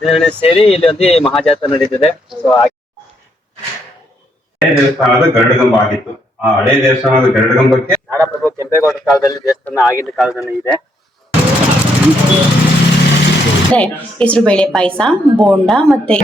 ಹದಿನೇಳನೇ ಸೇರಿ ಇಲ್ಲಿ ಒಂದು ಮಹಾಜಾತ್ರೆ ನಡೀತಿದೆ. ಸೊ ಹಳೆ ದೇವಸ್ಥಾನದ ಗರುಡಗಂಬ ಆಗಿತ್ತು. ಆ ಹಳೆ ದೇವಸ್ಥಾನದ ಗರುಡಗಂಬಕ್ಕೆ ನಾಡಪ್ರಭು ಕೆಂಪೇಗೌಡರ ಕಾಲದಲ್ಲಿ ದೇವಸ್ಥಾನ ಆಗಿನ ಕಾಲದಲ್ಲಿ ಇದೆ. ಹೆಸರು ಬೇಳೆ ಪಾಯಸ, ಬೋಂಡ ಮತ್ತೆ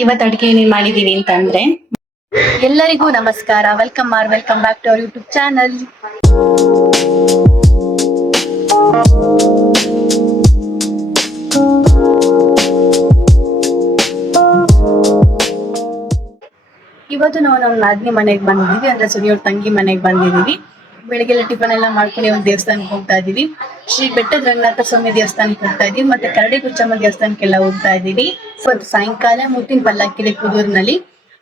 ಇವತ್ತು ಅಡುಗೆ ಏನೇನ್ ಮಾಡಿದೀವಿ ಅಂತಂದ್ರೆ, ಎಲ್ಲರಿಗೂ ನಮಸ್ಕಾರ, welcome back to our YouTube channel. ಇವತ್ತು ನಾವು ನಮ್ಮ ನಾದಿನಿ ಮನೆಗೆ ಬಂದಿದ್ದೀವಿ, ಅಂದ್ರೆ ಸುನಿಯವ್ರ ತಂಗಿ ಮನೆಗೆ ಬಂದಿದ್ದೀವಿ. ಬೆಳಿಗ್ಗೆ ಟಿಫನ್ ಎಲ್ಲ ಮಾಡ್ಕೊಂಡು ಒಂದು ದೇವಸ್ಥಾನಕ್ಕೆ ಹೋಗ್ತಾ ಇದೀವಿ. ಶ್ರೀ ಬೆಟ್ಟದ ರಂಗನಾಥ ಸ್ವಾಮಿ ದೇವಸ್ಥಾನಕ್ಕೆ ಹೋಗ್ತಾ ಇದೀವಿ, ಮತ್ತೆ ಕರಡಿ ಕುಚ್ಚಮ್ಮ ದೇವಸ್ಥಾನಕ್ಕೆಲ್ಲ ಹೋಗ್ತಾ ಇದೀವಿ. ಇವತ್ತು ಸಾಯಂಕಾಲ ಮುತ್ತಿನ ಪಲ್ಲಕ್ಕಿಲಿ ಕುದೂರಿನಲ್ಲಿ,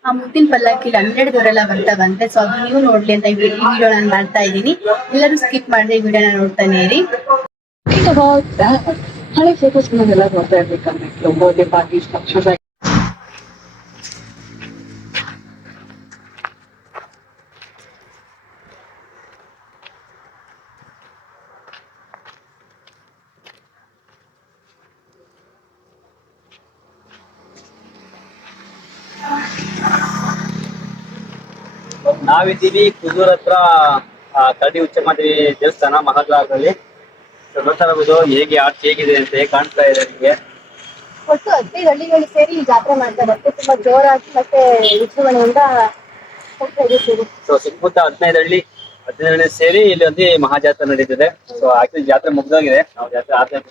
ಆ ಮುತ್ತಿನ ಪಲ್ಲಕ್ಕಿಲಿ 12 ದೂರೆಲ್ಲ ಬರ್ತಾವಂತೆ. ಸೊ ಅದು ನೀವು ನೋಡ್ಲಿ ಅಂತ ಈ ವಿಡಿಯೋ ನಾನು ಮಾಡ್ತಾ ಇದ್ದೀನಿ. ಎಲ್ಲರೂ ಸ್ಕಿಪ್ ಮಾಡದೆ ಈ ವಿಡಿಯೋನ ನೋಡ್ತಾನೆ ಇರಿ. ಹಳೆ ಫೋಟೋಸ್ ಎಲ್ಲ ನೋಡ್ತಾ ಇರ್ಬೇಕಂದ್ರೆ ಬರ್ಡೇ ಪಾರ್ಟಿ ಸ್ಟ್ರಕ್ಚರ್ಸ್ ನಾವಿದ್ದೀವಿ ಕುದೂರ್ ಹತ್ರ ಕರಡಿ ಉಚ್ಚಮ್ಮ ದೇವಿ ದೇವಸ್ಥಾನ ಮಹಾದ್ವಾರದಲ್ಲಿ. ನೋಡ್ತಾ ಇರಬಹುದು ಹೇಗೆ ಆರ್ಚ್ ಹೇಗಿದೆ ಅಂತ ಕಾಣ್ತಾ ಇದೆ ನಿಮಗೆ. ಒಟ್ಟು 15 ಹಳ್ಳಿಗಳು ಸೇರಿ ಜಾತ್ರೆ ಮಾಡ್ತಾರೆ. ತುಂಬಾ ಜೋರಾಗಿ ಮತ್ತೆ ವಿಜೃಂಭಣೆಯಿಂದ ಸೊ ಸುತ್ತಮುತ್ತ 15 ಹಳ್ಳಿ 15 ಸೇರಿ ಇಲ್ಲಿ ಒಂದು ಮಹಾಜಾತ್ರೆ ನಡೀತಿದೆ. ಸೊ ಆಕ್ಚುಲಿ ಜಾತ್ರೆ ಮುಗ್ದೋಗಿದೆ, ನಾವು ಜಾತ್ರೆ ಆದ್ಮೇಲೆ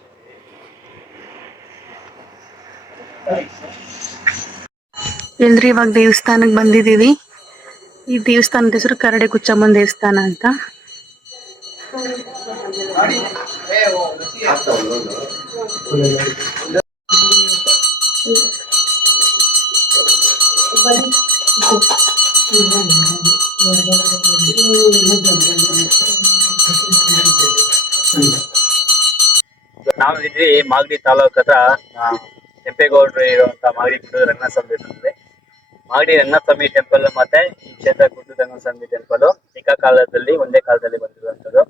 ಎಲ್ರಿ ಇವಾಗ ದೇವಸ್ಥಾನಕ್ಕೆ ಬಂದಿದ್ದೀವಿ. ಈ ದೇವಸ್ಥಾನದ ಹೆಸರು ಕರಡಿ ಕುಚ್ಚಮ್ಮನ ದೇವಸ್ಥಾನ ಅಂತ. ನಾವಿದ್ವಿ ಮಾಗಡಿ ತಾಲೂಕ್ ಹತ್ರ ಕೆಂಪೇಗೌಡರು ಇರುವಂತ ಮಾಗಡಿ ಗುಡ್ಡದ ರಂಗನಾಥ ಸ್ವಾಮಿ ಇರ್ತದೆ. ಮಾಗಡಿ ರಂಗನಾಥ ಸ್ವಾಮಿ ಟೆಂಪಲ್ ಮತ್ತೆ ಈ ಕ್ಷೇತ್ರ ಗುಡ್ಡದ ರಂಗನಾಥ ಸ್ವಾಮಿ ಟೆಂಪಲ್ ಏಕಕಾಲದಲ್ಲಿ ಒಂದೇ ಕಾಲದಲ್ಲಿ ಬಂದಿರುವಂತದ್ದು.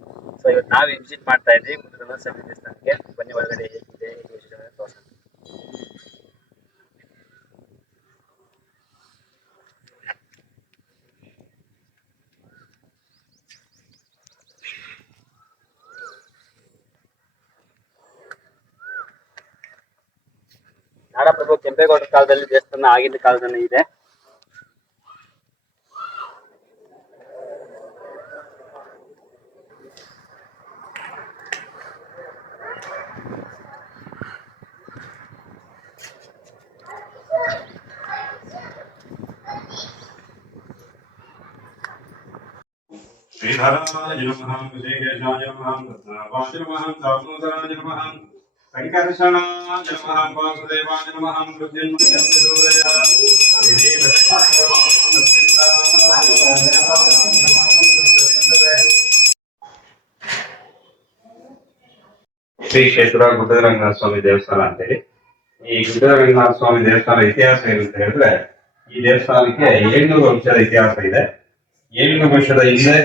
ಸೊ ಇವತ್ತು ನಾವು ವಿಸಿಟ್ ಮಾಡ್ತಾ ಇದ್ವಿ ಗುಡ್ಡದ ರಂಗನಾಥ ಸ್ವಾಮಿ ದೇವಸ್ಥಾನಕ್ಕೆ. ಬನ್ನಿ ಒಳಗಡೆ ಹೇಗಿದೆ ತೋರಿಸ್ತೀನಿ. ನಾಡಪ್ರಭು ಕೆಂಪೇಗೌಡರ ಕಾಲದಲ್ಲಿ ದೇವಸ್ಥಾನ ಆಗಿನ ಕಾಲದಲ್ಲಿ ಇದೆ. ಶ್ರೀಧರಾಯ ನಮಃ, ವಿಜಯೇಶಾಯ ನಮಃ, ರತ್ನಾಭಾಯ ನಮಃ, ದಾಮೋದರಾಯ ನಮಃ, ಸಂಕರ್ಷಣಾಯ ನಮಃ, ವಾಸುದೇವಾಯ ನಮಃ, ಮೃತ್ಯುಂಜಯಸೂರಯ ಶ್ರೀ ಕ್ಷೇತ್ರ ಗುಡ್ಡದ ರಂಗನಾಥ ಸ್ವಾಮಿ ದೇವಸ್ಥಾನ ಅಂತೇಳಿ. ಈ ಗುಡ್ಡದ ರಂಗನಾಥ ಸ್ವಾಮಿ ದೇವಸ್ಥಾನ ಇತಿಹಾಸ ಏನಂತ ಹೇಳಿದ್ರೆ, ಈ ದೇವಸ್ಥಾನಕ್ಕೆ 700 ವರ್ಷದ ಇತಿಹಾಸ ಇದೆ. 700 ವರ್ಷದ ಹಿಂದೆ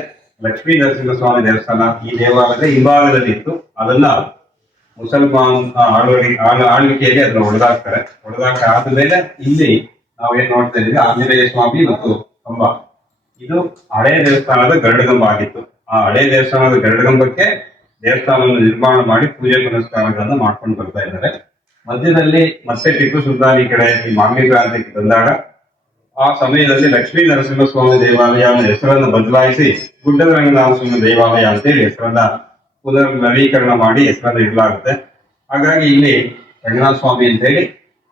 ಲಕ್ಷ್ಮೀ ನರಸಿಂಹಸ್ವಾಮಿ ದೇವಸ್ಥಾನ ಈ ದೇವಾಲಯದ ಹಿಂಭಾಗದಲ್ಲಿ ಇತ್ತು. ಅದನ್ನ ಮುಸಲ್ಮಾನ್ ಆಳ್ವಿಕೆಯಲ್ಲಿ ಅದನ್ನ ಹೊಡೆದಾಕ ಆದ್ಮೇಲೆ ಇಲ್ಲಿ ನಾವೇನ್ ನೋಡ್ತಾ ಇದೀವಿ, ಆಂಜನೇಯ ಸ್ವಾಮಿ ಮತ್ತು ಕಂಬ. ಇದು ಹಳೆ ದೇವಸ್ಥಾನದ ಗರುಡಗಂಬ ಆಗಿತ್ತು. ಆ ಹಳೆ ದೇವಸ್ಥಾನದ ಗರುಡಗಂಬಕ್ಕೆ ದೇವಸ್ಥಾನವನ್ನು ನಿರ್ಮಾಣ ಮಾಡಿ ಪೂಜೆ ಪುನಸ್ಕಾರಗಳನ್ನ ಮಾಡ್ಕೊಂಡು ಬರ್ತಾ ಇದ್ದಾರೆ. ಮಧ್ಯದಲ್ಲಿ ಮತ್ತೆ ಟಿಪ್ಪು ಸುಲ್ತಾನ್ ಈ ಕಡೆ ಈ ಮಾಗಡಿ ಕ್ರಾಂತಿಗೆ ಬಂದಾಗ ಆ ಸಮಯದಲ್ಲಿ ಲಕ್ಷ್ಮೀ ನರಸಿಂಹಸ್ವಾಮಿ ದೇವಾಲಯ ಹೆಸರನ್ನು ಬದಲಾಯಿಸಿ ಗುಡ್ಡದ ರಂಗನಾಥ ಸ್ವಾಮಿ ದೇವಾಲಯ ಅಂತೇಳಿ ಹೆಸರನ್ನ ಪುನರ್ ನವೀಕರಣ ಮಾಡಿ ಹೆಸರನ್ನು ಇಡಲಾಗುತ್ತೆ. ಹಾಗಾಗಿ ಇಲ್ಲಿ ರಂಗನಾಥ ಸ್ವಾಮಿ ಅಂತೇಳಿ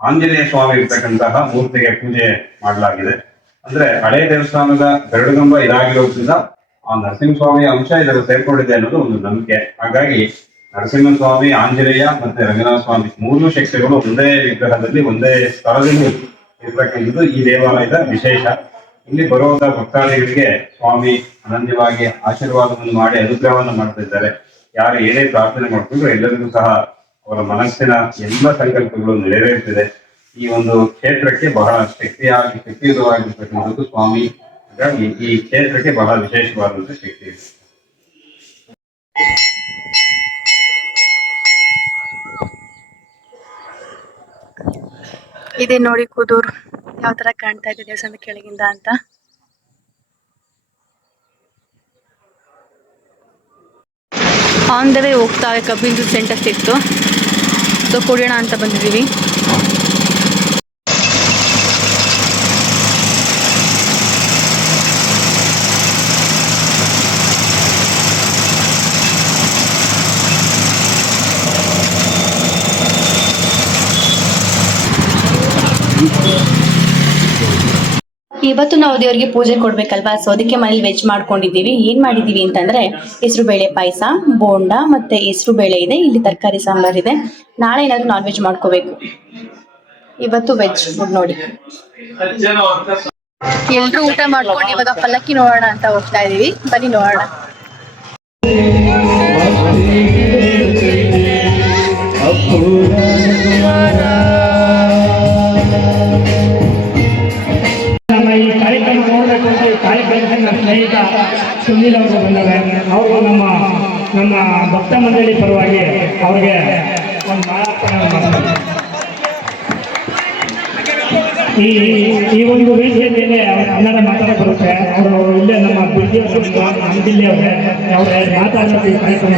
ಆಂಜನೇಯ ಸ್ವಾಮಿ ಇರ್ತಕ್ಕಂತಹ ಮೂರ್ತಿಗೆ ಪೂಜೆ ಮಾಡಲಾಗಿದೆ. ಅಂದ್ರೆ ಹಳೆ ದೇವಸ್ಥಾನದ ಗರುಡಗಂಬ ಇದಾಗಿರೋದ್ರಿಂದ ಆ ನರಸಿಂಹಸ್ವಾಮಿ ಅಂಶ ಇದರ ಸೇರ್ಕೊಂಡಿದೆ ಅನ್ನೋದು ಒಂದು ನಂಬಿಕೆ. ಹಾಗಾಗಿ ನರಸಿಂಹಸ್ವಾಮಿ, ಆಂಜನೇಯ ಮತ್ತೆ ರಂಗನಾಥ ಸ್ವಾಮಿ 3 ಶಕ್ತಿಗಳು ಒಂದೇ ವಿಗ್ರಹದಲ್ಲಿ ಒಂದೇ ಸ್ಥಳದಲ್ಲಿ ಇರ್ತಕ್ಕಂಥದ್ದು ಈ ದೇವಾಲಯದ ವಿಶೇಷ. ಇಲ್ಲಿ ಬರುವಂತ ಭಕ್ತಾದಿಗಳಿಗೆ ಸ್ವಾಮಿ ಅನನ್ಯವಾಗಿ ಆಶೀರ್ವಾದವನ್ನು ಮಾಡಿ ಅನುಗ್ರಹವನ್ನು ಮಾಡ್ತಿದ್ದಾರೆ. ಯಾರು ಏನೇ ಪ್ರಾರ್ಥನೆ ಮಾಡ್ಕೊಂಡ್ರು ಎಲ್ಲರಿಗೂ ಸಹ ಅವರ ಮನಸ್ಸಿನ ಎಲ್ಲ ಸಂಕಲ್ಪಗಳು ನೆರವೇರುತ್ತಿದೆ. ಈ ಒಂದು ಕ್ಷೇತ್ರಕ್ಕೆ ಬಹಳ ಶಕ್ತಿಯುತವಾಗಿರ್ತಕ್ಕಂಥದ್ದು ಸ್ವಾಮಿ. ಹಾಗಾಗಿ ಈ ಕ್ಷೇತ್ರಕ್ಕೆ ಬಹಳ ವಿಶೇಷವಾದಂತಹ ಶಕ್ತಿ ಇದೆ. ಇದೆ ನೋಡಿ ಕೂದೂರು ಯಾವ ತರ ಕಾಣ್ತಾ ಇದೆ ದೇವಸ್ಥಾನದ ಕೆಳಗಿಂದ ಅಂತ. ಆನ್ ದ ವೇ ಹೋಗ್ತಾವೆ ಕಬ್ಬಿನ ಜ್ಯೂಸ್ ಸೆಂಟರ್ ಸಿಕ್ತು, ಸೊ ಕುಡಿಯೋಣ ಅಂತ ಬಂದಿದ್ದೀವಿ. ಇವತ್ತು ನಾವು ದೇವರಿಗೆ ಪೂಜೆ ಕೊಡ್ಬೇಕಲ್ವಾ, ಸೊ ಅದಕ್ಕೆ ಮನೇಲಿ ವೆಜ್ ಮಾಡ್ಕೊಂಡಿದ್ದೀವಿ. ಏನ್ ಮಾಡಿದೀವಿ ಅಂತಂದ್ರೆ ಹೆಸರು ಬೇಳೆ ಪಾಯಸ, ಬೋಂಡ ಮತ್ತೆ ಹೆಸರು ಬೇಳೆ ಇದೆ, ಇಲ್ಲಿ ತರಕಾರಿ ಸಾಂಬಾರ್ ಇದೆ. ನಾಳೆ ಏನಾದ್ರು ನಾನ್ ವೆಜ್ ಮಾಡ್ಕೋಬೇಕು. ಇವತ್ತು ವೆಜ್ ಫುಡ್ ನೋಡಿ. ಎಲ್ರು ಊಟ ಮಾಡ್ಕೊಂಡು ಇವಾಗ ಪಲ್ಲಕ್ಕಿ ನೋಡೋಣ ಅಂತ ಹೋಗ್ತಾ ಇದೀವಿ. ಬನ್ನಿ ನೋಡೋಣ. ನಮ್ಮ ಈ ಕಾರ್ಯಕ್ರಮ ನೋಡಬೇಕು ಅಂತ ಈ ಕಾರ್ಯಕ್ರಮಕ್ಕೆ ನನ್ನ ಸ್ನೇಹಿತ ಸುನೀಲ್ ಅವರು ಬಂದರೆ ಅವರು ನಮ್ಮ ಭಕ್ತ ಮಂಡಳಿ ಪರವಾಗಿ ಅವ್ರಿಗೆ ಒಂದು ಮಾಲಾರ್ಪಣೆ ಮಾಡ್ತಾರೆ. ಈ ಒಂದು ವೇದಿಕೆಯಲ್ಲಿ ಅವರು ಕನ್ನಡ ಮಾತಾಡ ಬರುತ್ತೆ. ಅವರು ಇಲ್ಲೇ ನಮ್ಮ ನಮ್ಮ ಜಿಲ್ಲೆಯವರೇ ಅವರೇ ಮಾತಾಡೋದು ಈ ಕಾರ್ಯಕ್ರಮ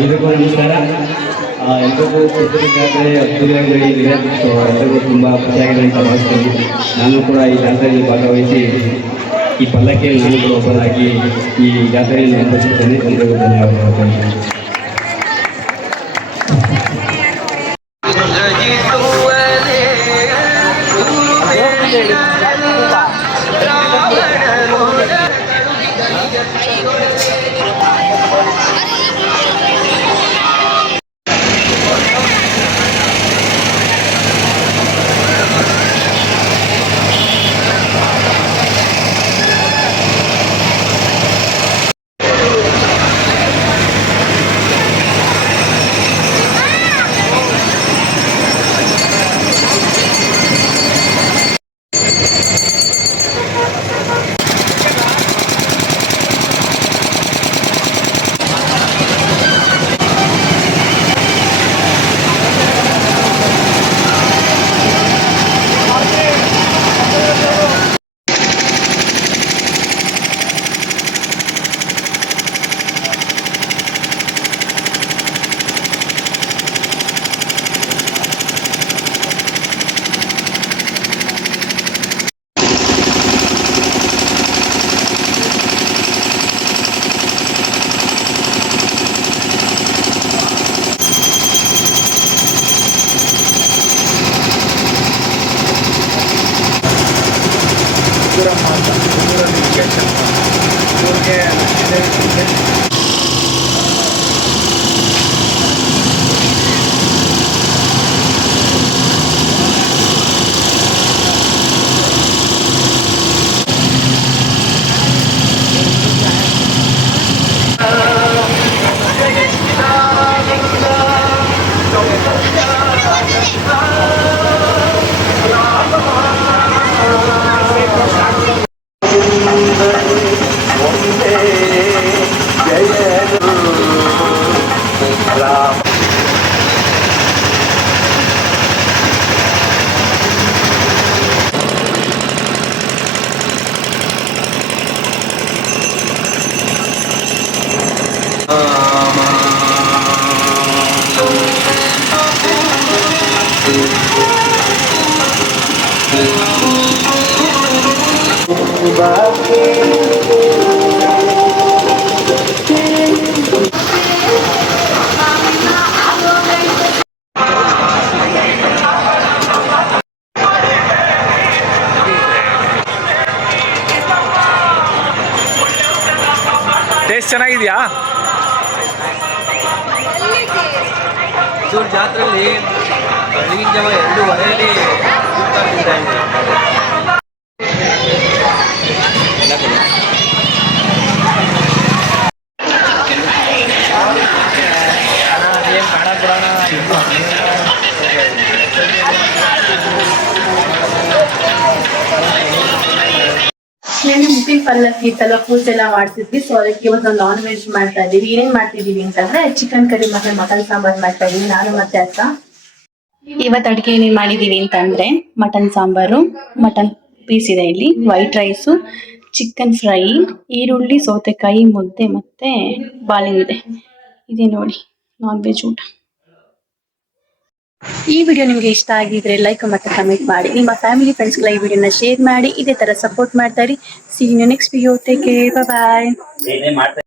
ಎಲ್ರಿಗೂ ನಮಸ್ಕಾರ. ಎಲ್ರಿಗೂ ಕುದುರೆಗಾದ್ರೆ ಅದ್ದೂರಿಯಾಗಿ ಎಲ್ರಿಗೂ ತುಂಬ ಖುಷಿಯಾಗಿದೆ ಅಂತ ಭಾವಿಸ್ತೀನಿ. ನಾನು ಕೂಡ ಈ ಜಾತ್ರೆಯಲ್ಲಿ ಭಾಗವಹಿಸಿ ಈ ಪಲ್ಲಕ್ಕಿಯಲ್ಲಿ ನಾನು ಕೂಡ ಒಬ್ಬರಾಗಿ ಈ ಜಾತ್ರೆಯಲ್ಲಿ ನೆನಪಿಸುತ್ತೇನೆ. ಎಲ್ರಿಗೂ ಧನ್ಯವಾದಗಳು. ಟೇಸ್ಟ್ ಚೆನ್ನಾಗಿದೆಯಾ? ಜಾತ್ರೆಯಲ್ಲಿ ಬೆಳಗಿನ ಜಾವ 2:30 నేను ಮುತ್ತಿನ ಪಲ್ಲಕ್ಕಿ ತಲ ಪೂಜೆ ಎಲ್ಲ ಮಾಡ್ತಿದ್ವಿ. ಸೊ ಅದಕ್ಕೆ ಇವತ್ತು ನಾನ್ ವೆಜ್ ಮಾಡ್ತಾ ಇದೀವಿ. ಏನೇನ್ ಮಾಡ್ತಿದೀವಿ ಅಂತಂದ್ರೆ ಚಿಕನ್ ಕರಿ ಮತ್ತೆ ಮಟನ್ ಸಾಂಬಾರ್ ಮಾಡ್ತಾ ಇದೀವಿ ನಾನು ಮತ್ತೆ ಅಕ್ಕ. ಇವತ್ತು ಅಡುಗೆ ಏನೇನ್ ಮಾಡಿದೀವಿ ಅಂತಂದ್ರೆ ಮಟನ್ ಸಾಂಬಾರು, ಮಟನ್ ಪೀಸ್ ಇದೆ ಇಲ್ಲಿ, ವೈಟ್ ರೈಸು, ಚಿಕನ್ ಫ್ರೈ, ಈರುಳ್ಳಿ, ಸೌತೆಕಾಯಿ, ಮುದ್ದೆ ಮತ್ತೆ ಬಾಳೆಹಣ್ಣು ಇದೆ. ಇದೆ ನೋಡಿ ನಾನ್ ವೆಜ್ ಊಟ. ಈ ವಿಡಿಯೋ ನಿಮ್ಗೆ ಇಷ್ಟ ಆಗಿದ್ರೆ ಲೈಕ್ ಮತ್ತೆ ಕಮೆಂಟ್ ಮಾಡಿ, ನಿಮ್ಮ ಫ್ಯಾಮಿಲಿ ಫ್ರೆಂಡ್ಸ್ಗಳ ಈ ವಿಡಿಯೋನ ಶೇರ್ ಮಾಡಿ, ಇದೇ ತರ ಸಪೋರ್ಟ್ ಮಾಡ್ತಾ ಇರಿ. See you next video. Take care, bye. ಏನೇ ಮಾಡ್ತಾ